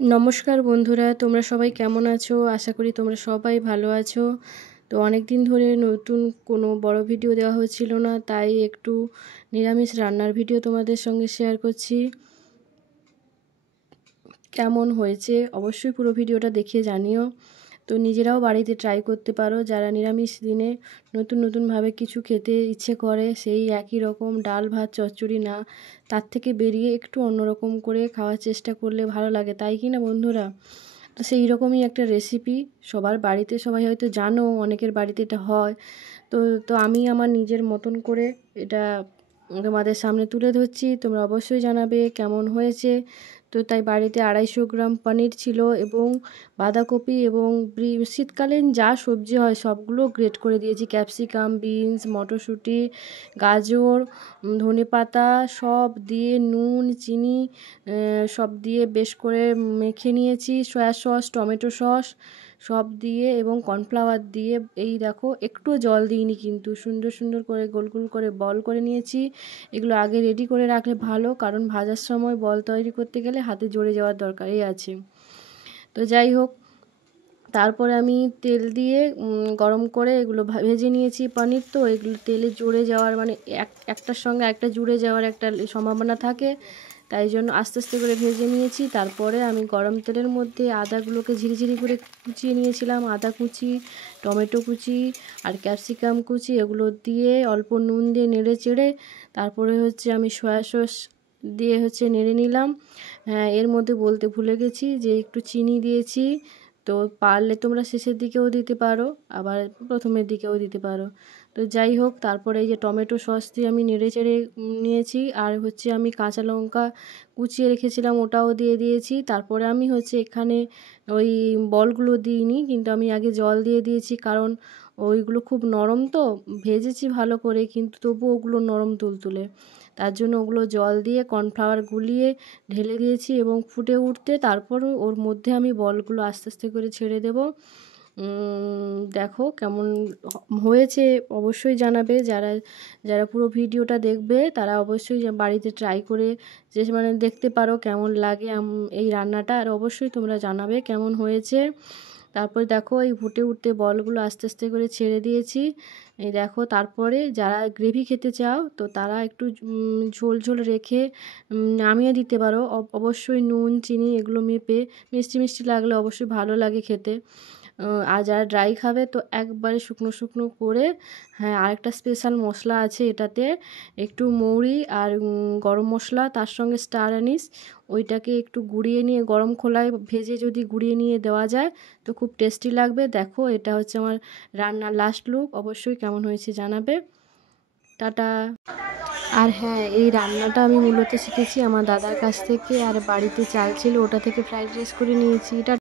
नमस्कार बंधुरा তোমরা সবাই কেমন আছো? আশা করি তোমরা সবাই ভালো আছো। তো অনেক দিন ধরে নতুন কোনো বড় ভিডিও দেওয়া হচ্ছিল না, তাই একটু নিরামিষ রান্নার ভিডিও তোমাদের সঙ্গে শেয়ার করছি। কেমন হয়েছে অবশ্যই পুরো ভিডিওটা দেখে জানিও। তো নিজেরাও বাড়িতে ট্রাই করতে পারো, যারা নিরামিষ দিনে নতুন নতুনভাবে কিছু খেতে ইচ্ছে করে, সেই একই রকম ডাল ভাত চচ্চড়ি না, তার থেকে বেরিয়ে একটু অন্যরকম করে খাওয়ার চেষ্টা করলে ভালো লাগে, তাই কি না বন্ধুরা? তো সেই রকমই একটা রেসিপি সবার বাড়িতে, সবাই হয়তো জানো, অনেকের বাড়িতে এটা হয়। তো তো আমি আমার নিজের মতন করে এটা তোমাদের সামনে তুলে ধরছি, তোমরা অবশ্যই জানাবে কেমন হয়েছে। তো তাই বাড়িতে 250 গ্রাম পনির ছিল এবং বাঁধাকপি এবং শীতকালীন যা সবজি হয় সবগুলো গ্রেট করে দিয়েছি, ক্যাপসিকাম, বিনস, মটরশুঁটি, গাজর, ধনেপাতা সব দিয়ে নুন চিনি সব দিয়ে বেশ করে মেখে নিয়েছি, সয়া সস, টমেটো সস সব দিয়ে এবং কর্নফ্লাওয়ার দিয়ে, এই দেখো একটুও জল দিইনি, কিন্তু সুন্দর সুন্দর করে গোল গোল করে বল করে নিয়েছি। এগুলো আগে রেডি করে রাখলে ভালো, কারণ ভাজার সময় বল তৈরি করতে গেলে হাতে জড়ে যাওয়ার দরকারই আছে। তো যাই হোক, তারপরে আমি তেল দিয়ে গরম করে এগুলো ভেজে নিয়েছি পনির। তো এগুলো তেলে জুড়ে যাওয়ার মানে একটার সঙ্গে একটা জুড়ে যাওয়ার একটা সম্ভাবনা থাকে, তাই জন্য আস্তে আস্তে করে ভেজে নিয়েছি। তারপরে আমি গরম তেলের মধ্যে আদাগুলোকে ঝিরিঝিরি করে কুচিয়ে নিয়েছিলাম, আদা কুচি, টমেটো কুচি আর ক্যাপসিকাম কুচি, এগুলো দিয়ে অল্প নুন দিয়ে নেড়ে চেড়ে তারপরে আমি সয়া সস দিয়ে নেড়ে নিলাম। হ্যাঁ, এর মধ্যে বলতে ভুলে গেছি যে একটু চিনি দিয়েছি, তো পারলে তোমরা শেষের দিকেও দিতে পারো, আবার প্রথমের দিকেও দিতে পারো। তো যাই হোক, তারপরে এই যে টমেটো সস দিয়ে আমি নেড়ে চেড়ে নিয়েছি, আর আমি কাঁচা লঙ্কা কুচিয়ে রেখেছিলাম ওটাও দিয়ে দিয়েছি। তারপরে আমি এখানে ওই বলগুলো দিইনি, কিন্তু আমি আগে জল দিয়ে দিয়েছি, কারণ ওইগুলো খুব নরম, তো ভেজেছি ভালো করে কিন্তু তবু ওগুলো নরম তুলতুলে, তার জন্য ওগুলো জল দিয়ে কর্নফ্লাওয়ার গুলিয়ে ঢেলে দিয়েছি এবং ফুটে উঠতে তারপর ওর মধ্যে আমি বলগুলো আস্তে আস্তে করে ছেড়ে দেব। দেখো কেমন হয়েছে অবশ্যই জানাবে, যারা যারা পুরো ভিডিওটা দেখবে তারা অবশ্যই বাড়িতে ট্রাই করে যে দেখতে পারো কেমন লাগে এই রান্নাটা, আর অবশ্যই তোমরা জানাবে কেমন হয়েছে। তারপরে দেখো এই ফুটে উঠতে বলগুলো আস্তে আস্তে করে ছেড়ে দিয়েছি। এই দেখো, তারপরে যারা গ্রেভি খেতে চাও তো তারা একটু ঝোল ঝোল রেখে নামিয়ে দিতে পারো। অবশ্যই নুন চিনি এগুলো মেপে, মিষ্টি মিষ্টি লাগলে অবশ্যই ভালো লাগে খেতে। আর যারা ড্রাই খাবে তো একবারে শুকনো শুকনো করে, হ্যাঁ আরেকটা স্পেশাল মশলা আছে এটাতে, একটু মৌরি আর গরম মশলা, তার সঙ্গে স্টার অ্যানিস, ওইটাকে একটু গুঁড়িয়ে নিয়ে গরম খোলায় ভেজে যদি গুঁড়িয়ে নিয়ে দেওয়া যায় তো খুব টেস্টি লাগবে। দেখো এটা আমার রান্নার লাস্ট লুক, অবশ্যই কেমন হয়েছে জানাবে। টাটা। আর হ্যাঁ, এই রান্নাটা আমি মূলত শিখেছি আমার দাদার কাছ থেকে, আর বাড়িতে চাল ছিল ওটা থেকে ফ্রাইড রাইস করে নিয়েছি। এটা